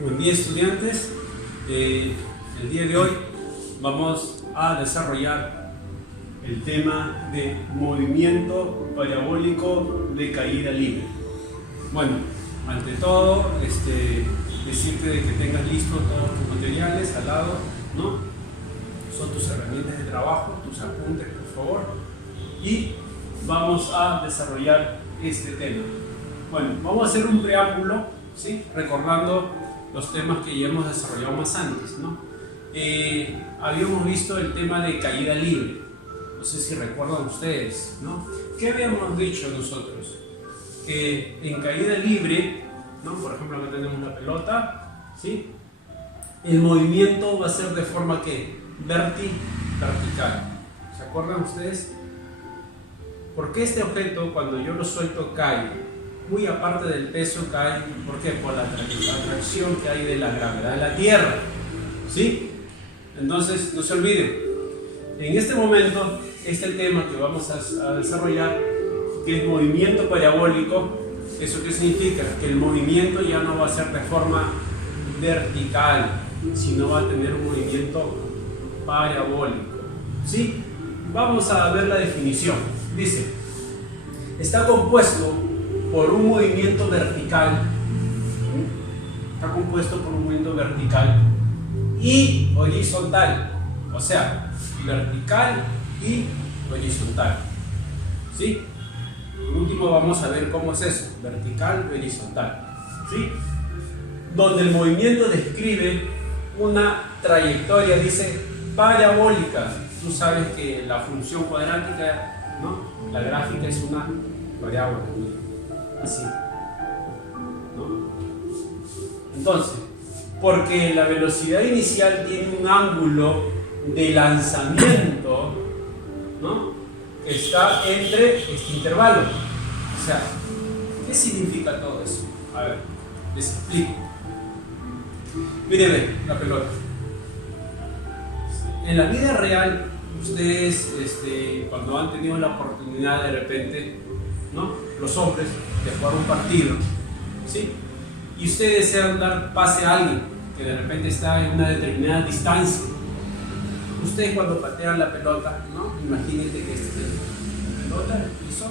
Buen día, estudiantes. El día de hoy vamos a desarrollar el tema de movimiento parabólico de caída libre. Bueno, ante todo, decirte de que tengas listos todos tus materiales al lado, ¿no? Son tus herramientas de trabajo, tus apuntes, por favor. Y vamos a desarrollar este tema. Bueno, vamos a hacer un preámbulo, ¿sí? Recordando los temas que ya hemos desarrollado más antes, ¿no? Habíamos visto el tema de caída libre. No sé si recuerdan ustedes, ¿no? ¿Qué habíamos dicho nosotros? Que en caída libre, ¿no? Por ejemplo, acá tenemos la pelota, ¿sí? El movimiento va a ser de forma que vertical. ¿Se acuerdan ustedes? Porque este objeto, cuando yo lo suelto, cae muy aparte del peso, cae. ¿Por qué? Por la atracción que hay de la gravedad de la Tierra, ¿sí? Entonces, no se olviden, en este momento, este tema que vamos a desarrollar, que es movimiento parabólico. ¿Eso qué significa? Que el movimiento ya no va a ser de forma vertical, sino va a tener un movimiento parabólico, ¿sí? Vamos a ver la definición. Dice, está compuesto por un movimiento vertical, y horizontal, o sea, vertical y horizontal, ¿sí? Por último vamos a ver cómo es eso, vertical y horizontal, ¿sí? Donde el movimiento describe una trayectoria, dice, parabólica. Tú sabes que la función cuadrática, ¿no? La gráfica es una parábola, así, ¿no? Entonces, porque la velocidad inicial tiene un ángulo de lanzamiento, ¿no? Que está entre este intervalo. O sea, ¿qué significa todo eso? A ver, les explico. Miren la pelota. En la vida real, ustedes cuando han tenido la oportunidad de repente, ¿no? Los hombres, de jugar un partido, ¿sí? Y ustedes desean dar pase a alguien que de repente está en una determinada distancia. Ustedes cuando patean la pelota, ¿no? Imagínense que esta es la pelota, el piso,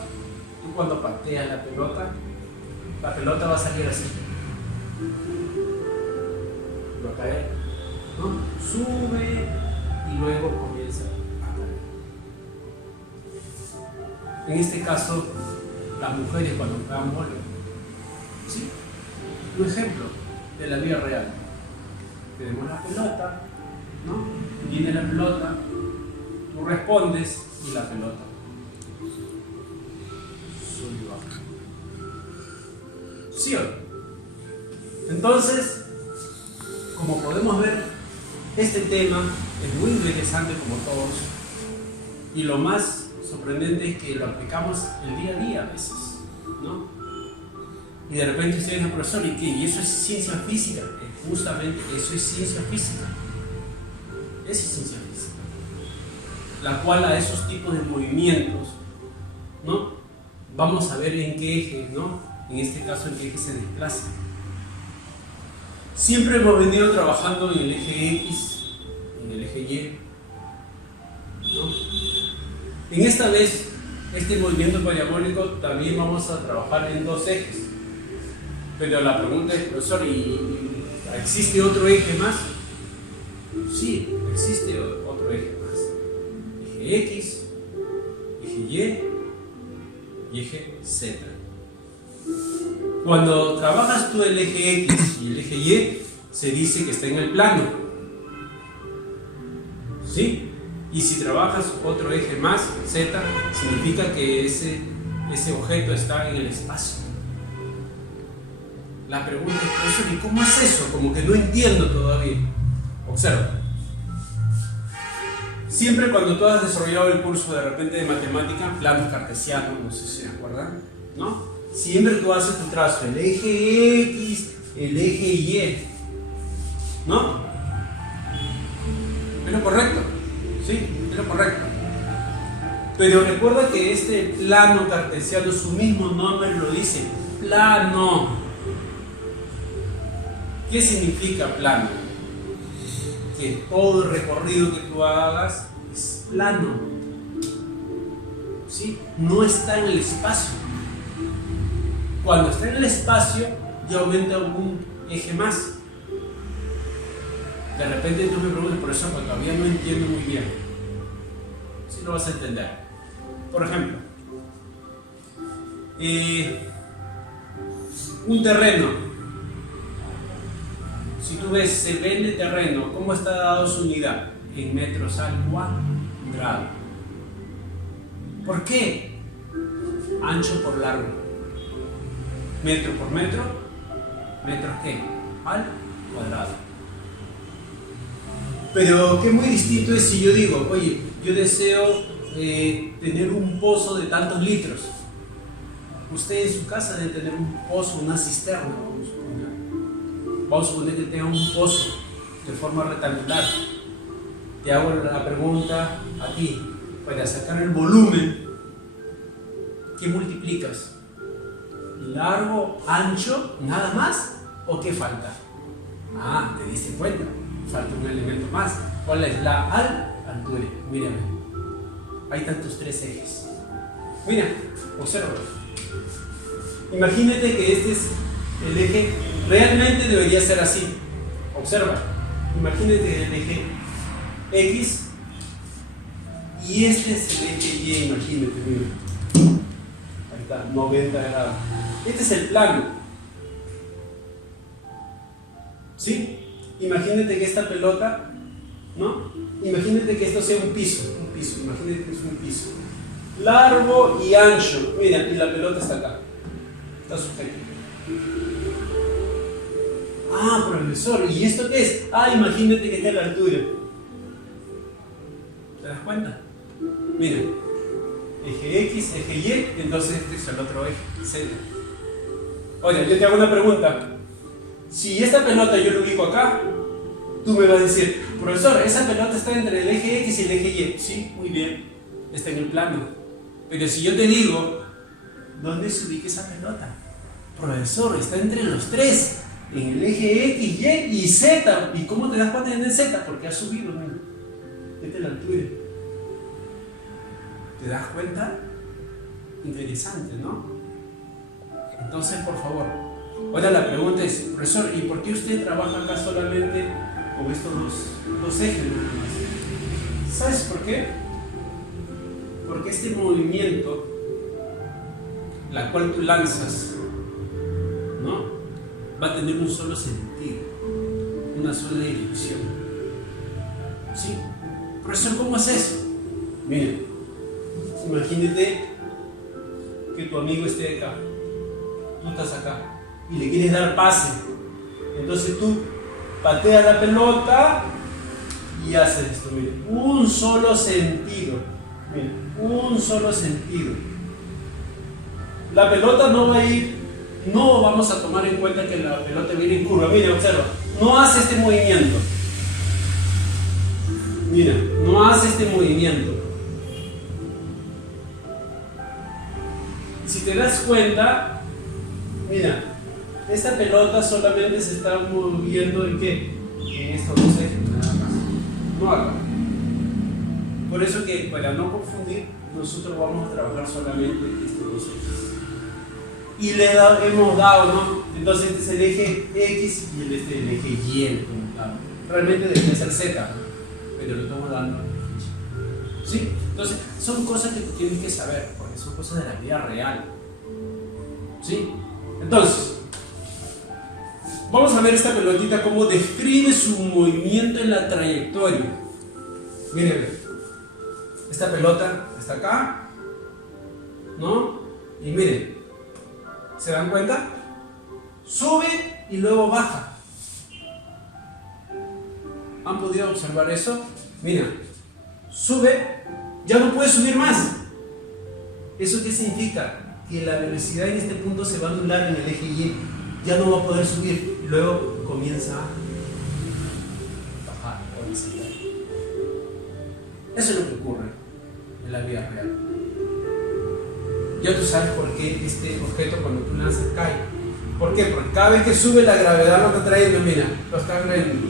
y cuando patean la pelota va a salir así. Va a caer, ¿no? Sube y luego comienza a caer. En este caso, las mujeres cuando juegan vóley, ¿sí? Un ejemplo de la vida real. Tenemos la pelota, ¿no? Viene la pelota, tú respondes y la pelota sube y baja. ¿Sí o no? Entonces, como podemos ver, este tema es muy interesante como todos, y lo más sorprendente es que lo aplicamos el día a día a veces, ¿no? Y de repente ustedes dicen, profesor, ¿y qué? ¿Y eso es ciencia física? Justamente eso es ciencia física. Eso es ciencia física. La cual a esos tipos de movimientos, ¿no? Vamos a ver en qué eje, ¿no? En este caso, en qué eje se desplaza. Siempre hemos venido trabajando en el eje X, en el eje Y, ¿no? En esta vez, este movimiento parabólico también vamos a trabajar en dos ejes. Pero la pregunta es, profesor, ¿existe otro eje más? Sí, existe otro eje más. Eje X, eje Y y eje Z. Cuando trabajas tú el eje X y el eje Y, se dice que está en el plano, ¿sí? Y si trabajas otro eje más, Z, significa que ese objeto está en el espacio. La pregunta es, profesor, ¿y cómo es eso? Como que no entiendo todavía. Observa. Siempre cuando tú has desarrollado el curso de repente de matemática, planos cartesianos, no sé si se acuerdan, ¿no? Siempre tú haces tu trazo, el eje X, el eje Y, ¿no? ¿Es lo correcto? Sí, es lo correcto. Pero recuerda que este plano cartesiano, su mismo nombre lo dice, plano. ¿Qué significa plano? Que todo el recorrido que tú hagas es plano, ¿sí? No está en el espacio. Cuando está en el espacio ya aumenta un eje más. De repente tú me preguntas, por eso todavía no entiendo muy bien. Si lo vas a entender. Por ejemplo, un terreno. Si tú ves, se ve el terreno, ¿cómo está dado su unidad? En metros al cuadrado. ¿Por qué? Ancho por largo. Metro por metro. ¿Metros qué? Al cuadrado. Pero qué muy distinto es si yo digo, oye, yo deseo tener un pozo de tantos litros. Usted en su casa debe tener un pozo, una cisterna, vamos a suponer que tenga un pozo de forma rectangular. Te hago la pregunta a ti, para sacar el volumen, ¿qué multiplicas? ¿Largo, ancho, nada más? ¿O qué falta? Ah, te diste cuenta, falta un elemento más. ¿Cuál es? La altura. Mírame, hay tantos tres ejes. Mira, observa. Imagínate que este es el eje, realmente debería ser así. Observa, imagínate el eje X y este es el eje Y, imagínate, mira. Ahí está, 90 grados. Este es el plano. ¿Sí? Imagínate que esta pelota, ¿no? Imagínate que esto sea un piso, imagínate que es un piso. Largo y ancho. Mira, y la pelota está acá. Está sujeta. Ah, profesor, ¿y esto qué es? Ah, imagínate que está a la altura. ¿Te das cuenta? Mira, eje X, eje Y, entonces este es el otro eje, Z. Oye, yo te hago una pregunta. Si esta pelota yo la ubico acá, tú me vas a decir, profesor, esa pelota está entre el eje X y el eje Y. Sí, muy bien, está en el plano. Pero si yo te digo, ¿dónde se ubica esa pelota? Profesor, está entre los tres, en el eje X, Y y Z. ¿Y cómo te das cuenta en el Z? Porque ha subido, mira. Esta es la altura. ¿Te das cuenta? Interesante, ¿no? Entonces, por favor, ahora la pregunta es, profesor, ¿y por qué usted trabaja acá solamente con estos dos ejes nada más? ¿Sabes por qué? Porque este movimiento, la cual tú lanzas, ¿no? Va a tener un solo sentido, una sola dirección. ¿Sí? Profesor, ¿cómo es eso? Mira, imagínate que tu amigo esté acá, tú estás acá y le quieres dar pase. Entonces tú pateas la pelota y haces esto, mira, un solo sentido. Mira, un solo sentido. La pelota no va a ir, no vamos a tomar en cuenta que la pelota va a ir en curva. Mira, observa, no hace este movimiento. Mira, no hace este movimiento. Si te das cuenta, mira, esta pelota solamente se está moviendo ¿en qué? En estos dos ejes, nada más. No acá. Por eso que, para no confundir, nosotros vamos a trabajar solamente estos dos ejes. Y le hemos dado, ¿no? Entonces este es el eje X y el eje Y. Realmente debería ser Z, pero lo estamos dando. ¿Sí? Entonces, son cosas que tú tienes que saber, porque son cosas de la vida real. ¿Sí? Entonces, vamos a ver esta pelotita cómo describe su movimiento en la trayectoria. Miren, esta pelota está acá, ¿no? Y miren, ¿se dan cuenta? Sube y luego baja. ¿Han podido observar eso? Mira, sube, ya no puede subir más. ¿Eso qué significa? Que la velocidad en este punto se va a anular en el eje Y. Ya no va a poder subir y luego comienza a bajar o descender. Eso es lo que ocurre en la vida real. Ya tú sabes por qué este objeto cuando tú lanzas cae. ¿Por qué? Porque cada vez que sube la gravedad lo está trayendo, mira, lo está trayendo.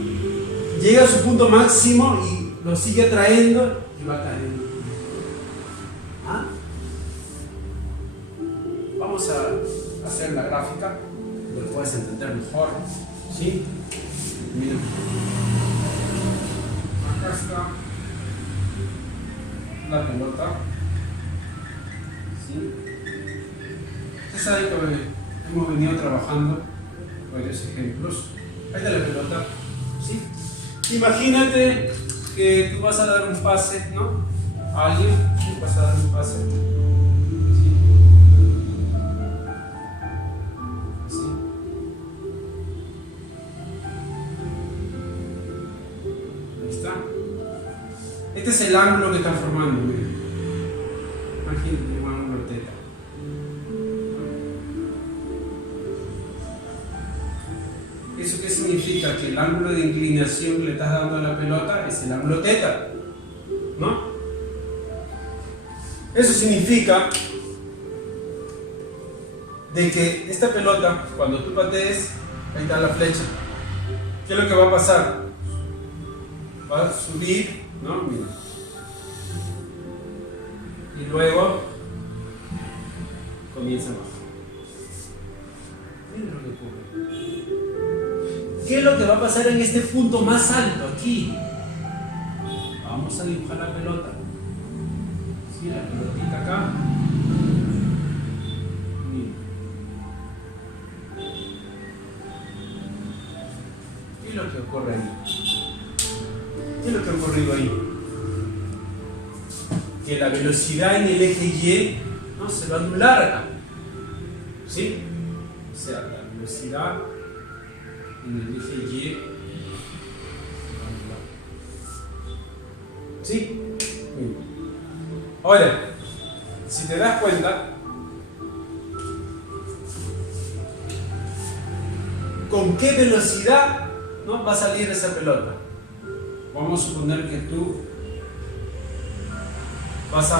Llega a su punto máximo y lo sigue trayendo y va cayendo. ¿Ah? Vamos a hacer la gráfica, lo puedes entender mejor. ¿Sí? Mira. Acá está la pelota. ¿Sí? Ustedes saben que hemos venido trabajando varios ejemplos. Ahí está la pelota. ¿Sí? Imagínate que tú vas a dar un pase, ¿no? A alguien, ¿sí? Vas a dar un pase. ¿Sí? ¿Sí? Ahí está. Este es el ángulo que están formando, miren. Imagínate un ángulo teta. ¿Eso qué significa? Que el ángulo de inclinación que le estás dando a la pelota es el ángulo teta, ¿no? Eso significa de que esta pelota, cuando tú patees, ahí está la flecha. ¿Qué es lo que va a pasar? Va a subir, ¿no? Mira. Y luego comienza abajo. Mira lo que ocurre. ¿Qué es lo que va a pasar en este punto más alto aquí? Vamos a dibujar la pelota. ¿Sí? La pelotita acá. Mira. ¿Qué es lo que ocurre ahí? ¿Qué es lo que ha ocurrido ahí? Que la velocidad en el eje Y, ¿no?, se va a anular acá. ¿Sí? O sea, la velocidad en el eje Y se va a anular. ¿Sí? Bien. Ahora, si te das cuenta, ¿con qué velocidad, ¿no?, va a salir esa pelota? Vamos a suponer que tú vas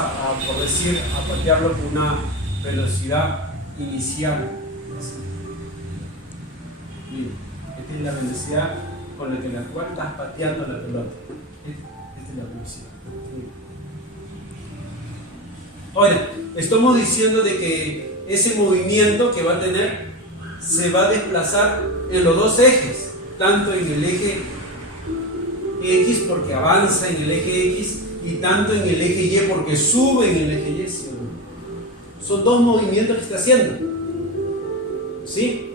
por decir, a patearlo con una velocidad inicial. Bien, esta es la velocidad con la cual estás pateando la pelota. Esta es la velocidad. Bien. Ahora, estamos diciendo de que ese movimiento que va a tener se va a desplazar en los dos ejes, tanto en el eje X porque avanza en el eje X y tanto en el eje Y porque sube en el eje Y. ¿Sí? Son dos movimientos que está haciendo. ¿Sí?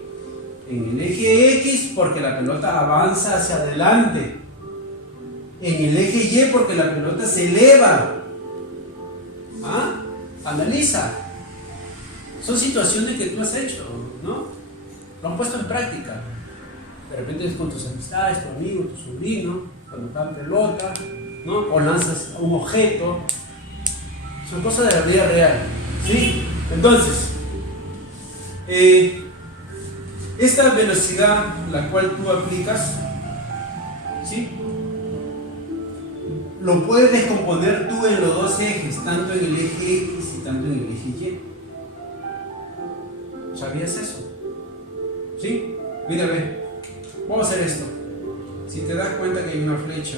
En el eje X porque la pelota avanza hacia adelante. En el eje Y porque la pelota se eleva. ¿Ah? Analiza. Son situaciones que tú has hecho, ¿no? Lo han puesto en práctica. De repente es con tus amistades, tu amigo, tu sobrino, cuando están pelota, ¿no? O lanzas un objeto. Son cosas de la vida real, ¿sí? Entonces, esta velocidad la cual tú aplicas, ¿sí?, lo puedes descomponer tú en los dos ejes, tanto en el eje X y tanto en el eje Y. ¿Sabías eso? ¿Sí? Mira, ve. Vamos a hacer esto. Si te das cuenta que hay una flecha,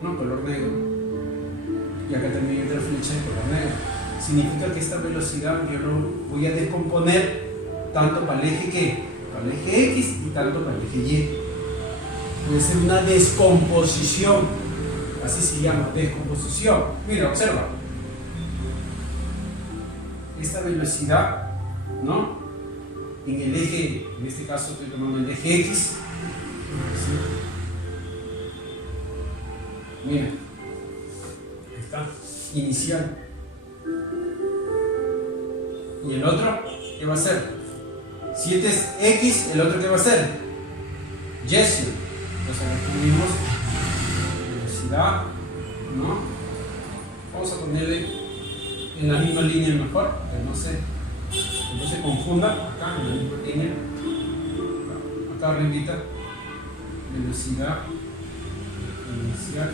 no, color negro, y acá también hay otra flecha de color negro, significa que esta velocidad yo lo voy a descomponer tanto para el eje ¿qué? Para el eje X y tanto para el eje Y. Puede ser una descomposición. Así se llama, descomposición. Mira, observa. Esta velocidad, ¿no?, en el eje, en este caso estoy tomando el eje X. ¿Sí? Mira, ahí está, inicial. ¿Y el otro qué va a ser? Si este es X, ¿el otro qué va a ser? Y. Entonces escribimos velocidad, ¿no? Vamos a ponerle en la misma línea mejor, que no se confunda. Acá en la misma línea, acá arribita, velocidad inicial.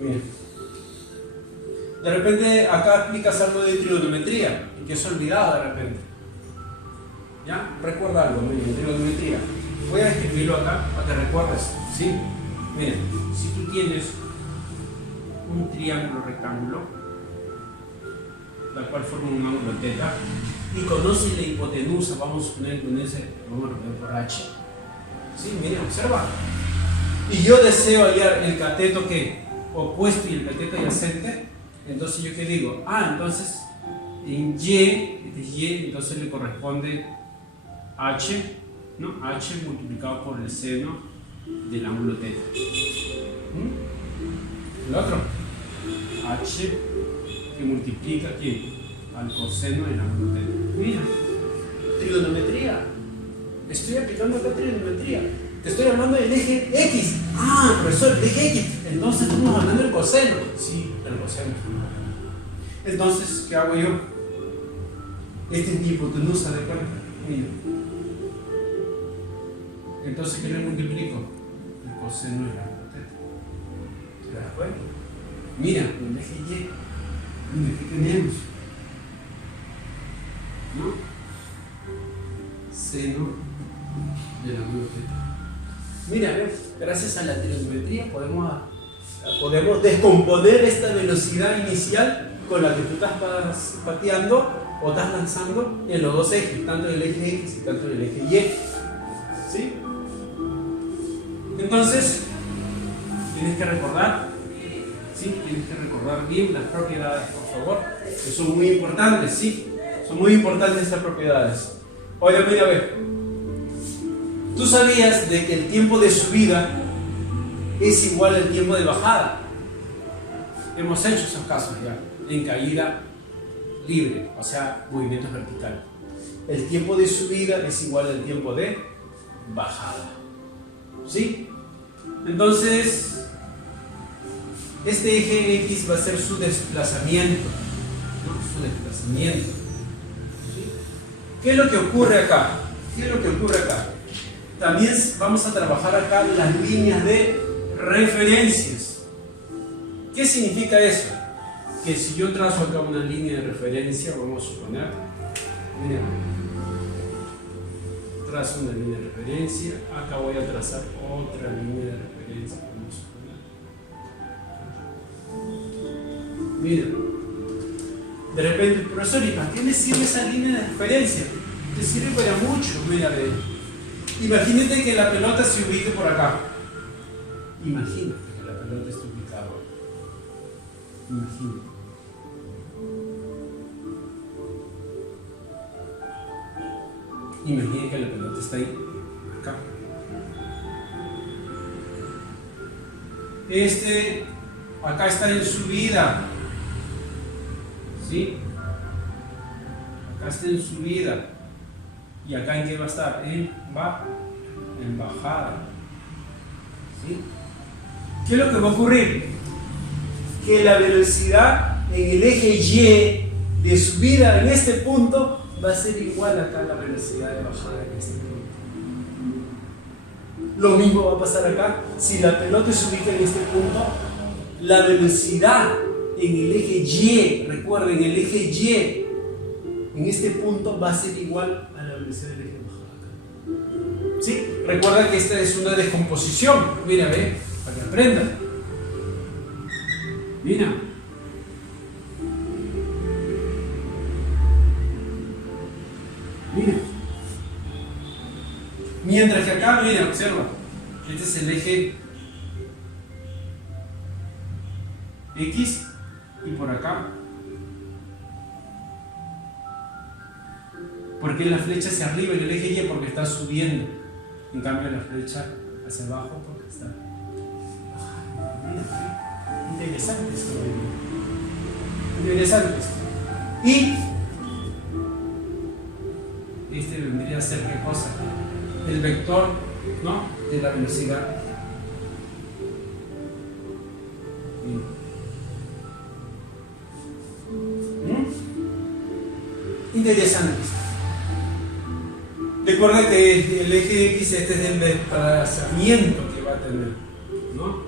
Bien. De repente acá aplicas algo de trigonometría y que es olvidado de repente. ¿Ya? Recuerda algo, miren, en trigonometría. Voy a escribirlo acá para que recuerdes, ¿sí? Miren, si tú tienes un triángulo rectángulo, la cual forma un ángulo teta, y conoces la hipotenusa, vamos a suponer con ese, vamos a poner por H. ¿Sí? Miren, observa. Y yo deseo hallar el cateto que opuesto y el cateto adyacente, entonces yo qué digo, entonces en Y, entonces le corresponde H, ¿no? H multiplicado por el seno del ángulo teta. El otro, H que multiplica ¿quién? Al coseno del ángulo teta. Mira, trigonometría. Estoy aplicando acá trigonometría. Te estoy hablando del eje X. Profesor, el eje X. Entonces estamos hablando del coseno. Sí, el coseno. Entonces, ¿qué hago yo? Este es mi hipotenusa de cuenta. Mira. Entonces, ¿qué le multiplico? El coseno del ángulo teta. ¿Te das cuenta? Mira, el eje Y. Mira, ¿qué tenemos? ¿No? Seno del ángulo teta. Mira, gracias a la trigonometría podemos descomponer esta velocidad inicial con la que tú estás pateando o estás lanzando en los dos ejes, tanto en el eje X y tanto en el eje Y. ¿Sí? Entonces, tienes que recordar, ¿sí? Tienes que recordar bien las propiedades, por favor, que son muy importantes, ¿sí? Son muy importantes estas propiedades. Oye, mira, a ver. ¿Tú sabías de que el tiempo de subida es igual al tiempo de bajada? Hemos hecho esos casos ya, en caída libre, o sea, movimientos verticales. El tiempo de subida es igual al tiempo de bajada. ¿Sí? Entonces, este eje X va a ser su desplazamiento, ¿no? Su desplazamiento. ¿Sí? ¿Qué es lo que ocurre acá? ¿Qué es lo que ocurre acá? También vamos a trabajar acá las líneas de referencias. ¿Qué significa eso? Que si yo trazo acá una línea de referencia, vamos a suponer, mira, trazo una línea de referencia, acá voy a trazar otra línea de referencia, vamos a suponer. Mira, de repente, profesor, ¿y para qué me sirve esa línea de referencia? Te sirve para mucho, mira, imagínate que la pelota se ubique por acá. Imagínate que la pelota esté ubicada. Imagínate. Imagínate que la pelota está ahí, acá. Acá está en subida. ¿Sí? Acá está en subida. ¿Y acá en qué va a estar? En bajada. ¿Sí? ¿Qué es lo que va a ocurrir? Que la velocidad en el eje Y de subida en este punto va a ser igual acá a la velocidad de bajada en este punto. Lo mismo va a pasar acá. Si la pelota se ubica en este punto, la velocidad en el eje Y, recuerden, el eje Y en este punto va a ser igual a la velocidad del eje de bajada acá. ¿Sí? Recuerda que esta es una descomposición. Mira, ve, para que aprendan. Mira. Mira. Mientras que acá, mira, observa. Este es el eje X y por acá. ¿Por qué la flecha hacia arriba en el eje Y? Porque está subiendo. En cambio la flecha hacia abajo porque está bajando. Mira, interesante esto. Interesante esto. Y este vendría a ser ¿qué cosa? El vector, ¿no? De la velocidad. Interesante esto. Recuerda que el eje X este es el desplazamiento que va a tener, ¿no?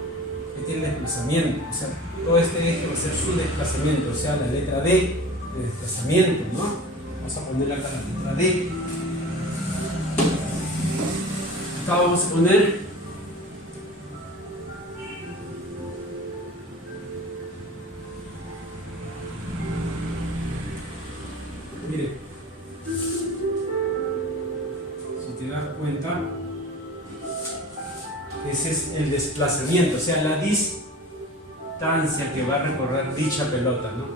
Este es el desplazamiento, o sea, todo este eje va a ser su desplazamiento, o sea, la letra D de desplazamiento, ¿no? Vamos a poner acá la letra D. Acá vamos a poner mire, si te das cuenta, ese es el desplazamiento, o sea, la distancia que va a recorrer dicha pelota, ¿no?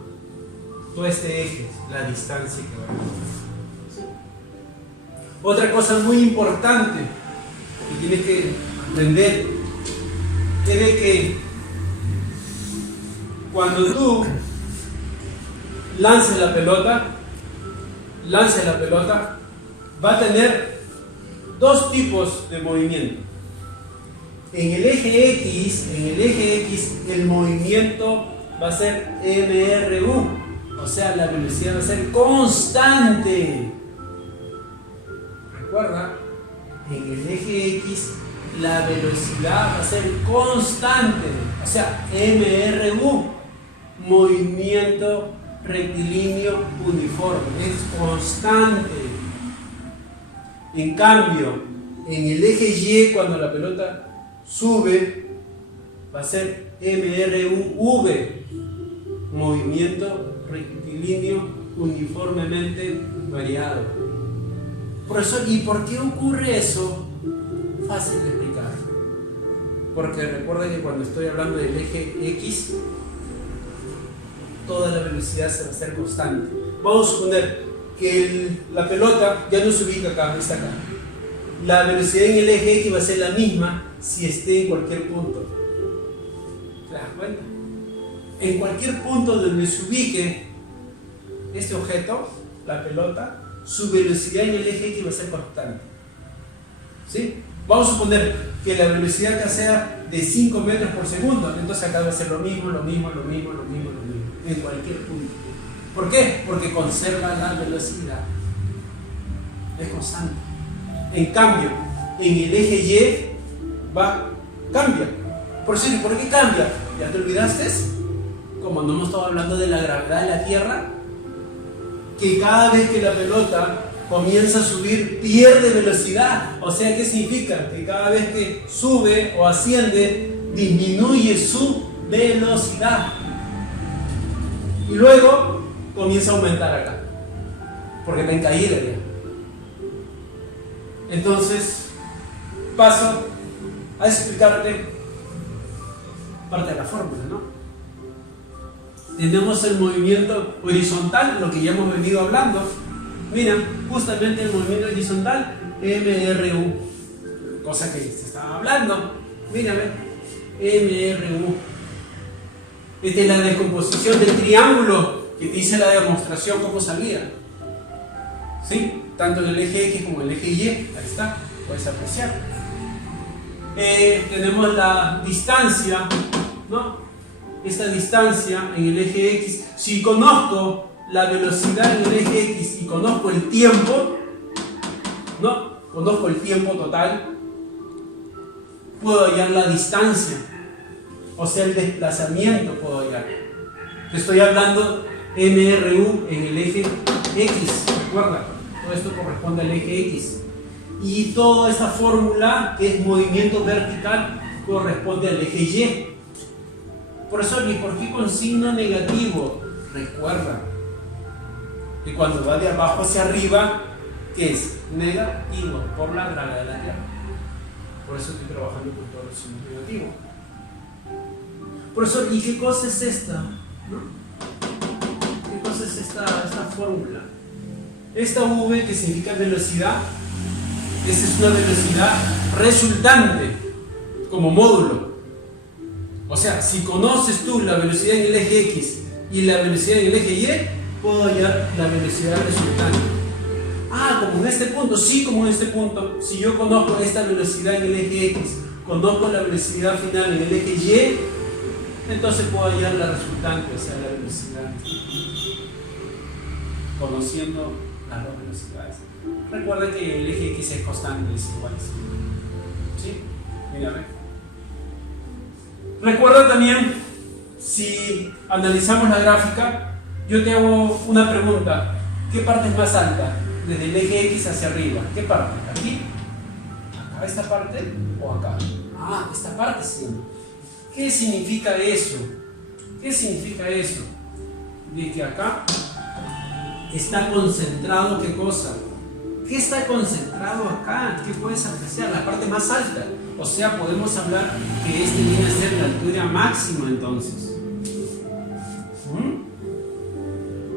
Todo este eje es la distancia que va a recorrer. Otra cosa muy importante que tienes que aprender es de que cuando tú lances la pelota, va a tener dos tipos de movimiento. En el eje X, el movimiento va a ser MRU, o sea, la velocidad va a ser constante. Recuerda, en el eje X la velocidad va a ser constante, o sea, MRU, movimiento rectilíneo uniforme, es constante. En cambio, en el eje Y, cuando la pelota sube, va a ser MRUV, movimiento rectilíneo uniformemente variado. Por eso, ¿y por qué ocurre eso? Fácil de explicar. Porque recuerda que cuando estoy hablando del eje X, toda la velocidad se va a hacer constante. Vamos a suponer que la pelota ya no se ubica acá, está acá. La velocidad en el eje X va a ser la misma si esté en cualquier punto. ¿Te das cuenta? En cualquier punto donde se ubique este objeto, la pelota, su velocidad en el eje X va a ser constante. ¿Sí? Vamos a suponer que la velocidad acá sea de 5 metros por segundo, entonces acá va a ser lo mismo, en cualquier punto. ¿Por qué? Porque conserva la velocidad. Es constante. En cambio, en el eje Y cambia. ¿Por qué cambia? ¿Ya te olvidaste? Como no hemos estado hablando de la gravedad de la Tierra, que cada vez que la pelota comienza a subir, pierde velocidad. O sea, ¿qué significa? Que cada vez que sube o asciende, disminuye su velocidad. Y luego comienza a aumentar acá, porque está en caída ya. Entonces, paso a explicarte parte de la fórmula, ¿no? Tenemos el movimiento horizontal, lo que ya hemos venido hablando. Mira, justamente el movimiento horizontal, MRU, cosa que se estaba hablando. Mira, MRU. Esta es la descomposición del triángulo que te hice la demostración cómo salía. ¿Sí? Tanto en el eje X como en el eje Y, ahí está, puedes apreciar. Tenemos la distancia, ¿no? Esta distancia en el eje X, si conozco la velocidad en el eje X y conozco el tiempo, ¿no? Conozco el tiempo total, puedo hallar la distancia, o sea, el desplazamiento puedo hallar. Te estoy hablando MRU en el eje X, recuerda, todo esto corresponde al eje X. Y toda esta fórmula, que es movimiento vertical, corresponde al eje Y. Por eso, ¿y por qué con signo negativo? Recuerda que cuando va de abajo hacia arriba, ¿qué es? Negativo, por la gravedad de la Tierra. Por eso estoy trabajando con todos los signos negativos. Por eso, ¿y qué cosa es esta? ¿No? ¿Qué cosa es esta fórmula? Esta V, que significa velocidad, esa es una velocidad resultante como módulo. O sea, si conoces tú la velocidad en el eje X y la velocidad en el eje Y, puedo hallar la velocidad resultante. Como en este punto, sí, como en este punto, si yo conozco esta velocidad en el eje X, conozco la velocidad final en el eje Y, entonces puedo hallar la resultante, o sea, la velocidad, conociendo las dos velocidades. Recuerda que el eje X es constante, es igual. ¿Sí? Mira, ve. Recuerda también, si analizamos la gráfica, yo te hago una pregunta. ¿Qué parte es más alta? Desde el eje X hacia arriba. ¿Qué parte? ¿Aquí? Acá. ¿Acá esta parte o acá? Ah, esta parte sí. ¿Qué significa eso? ¿Qué significa eso? De que acá está concentrado, ¿qué cosa? ¿Qué está concentrado acá? ¿Qué puedes apreciar? La parte más alta. O sea, podemos hablar que este viene a ser la altura máxima entonces.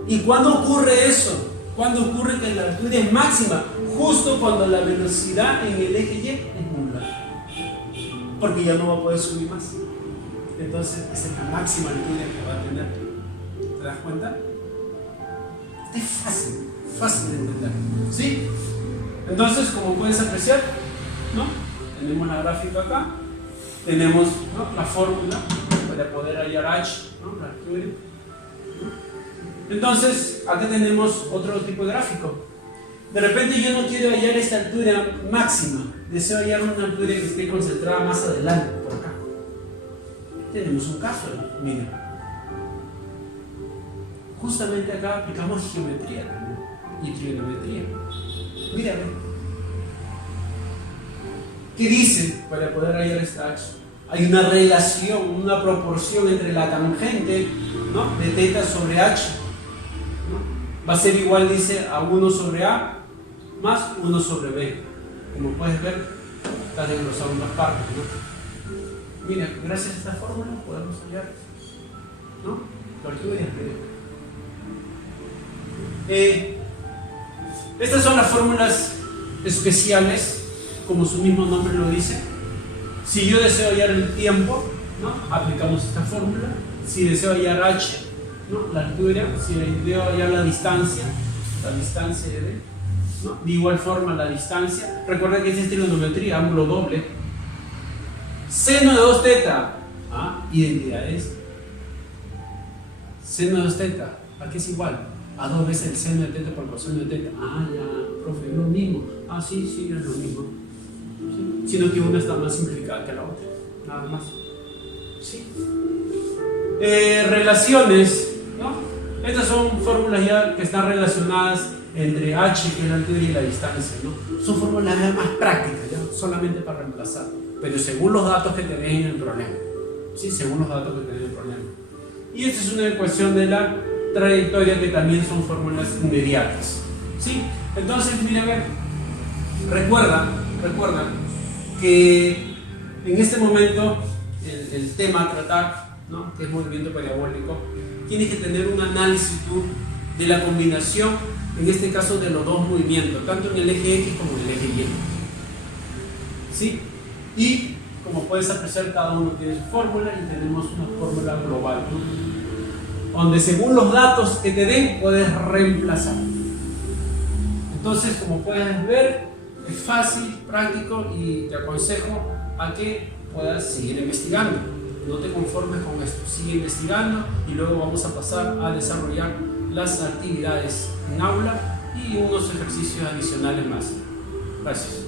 ¿Y cuándo ocurre eso? ¿Cuándo ocurre que la altura es máxima? Justo cuando la velocidad en el eje Y es nula. Porque ya no va a poder subir más. Entonces, esa es la máxima altura que va a tener. ¿Te das cuenta? Es fácil de entender. ¿Sí? Entonces, como puedes apreciar, ¿no? Tenemos la gráfica acá, tenemos, ¿no?, la fórmula para poder hallar H, ¿no?, la altura. Entonces, acá tenemos otro tipo de gráfico. De repente yo no quiero hallar esta altura máxima, deseo hallar una altura que esté concentrada más adelante, por acá. Tenemos un caso, mira. Justamente acá aplicamos geometría también, y trigonometría. Mira, ¿qué dice para poder hallar esta H? Hay una relación, una proporción entre la tangente, ¿no?, de θ sobre H, ¿no? Va a ser igual, dice, a 1 sobre A más 1 sobre B. Como puedes ver, está desglosado en dos partes, ¿no? Mira, gracias a esta fórmula podemos hallar, ¿no?, la altura y el periodo. Estas son las fórmulas especiales, como su mismo nombre lo dice. Si yo deseo hallar el tiempo, ¿no?, aplicamos esta fórmula. Si deseo hallar H, ¿no?, la altura. Si deseo hallar la distancia de D, ¿no?, de igual forma la distancia. Recuerda que es trigonometría, ángulo doble. Seno de 2θ, identidades. Seno de 2θ, ¿a qué es igual? A 2 veces el seno de θ por coseno de θ. Ya, profe, es lo mismo. Sí, es lo mismo. ¿Sí? Sino que una está más simplificada que la otra. Nada más. ¿Sí? Relaciones, ¿no? Estas son fórmulas ya que están relacionadas entre H, que es la altura, y la distancia, ¿no? Son fórmulas más prácticas, ¿ya?, solamente para reemplazar. Pero según los datos que tenés en el problema. ¿Sí? Según los datos que tenés en el problema. Y esta es una ecuación de la trayectoria, que también son fórmulas inmediatas. ¿Sí? Entonces, mira, a ver, recuerda que en este momento el tema a tratar, ¿no?, que es movimiento parabólico, tienes que tener un análisis tú de la combinación, en este caso de los dos movimientos, tanto en el eje X como en el eje Y. ¿Sí? Y como puedes apreciar, cada uno tiene su fórmula y tenemos una fórmula global, ¿no?, donde según los datos que te den puedes reemplazar. Entonces, como puedes ver, es fácil, práctico, y te aconsejo a que puedas seguir investigando. No te conformes con esto, sigue investigando, y luego vamos a pasar a desarrollar las actividades en aula y unos ejercicios adicionales más. Gracias.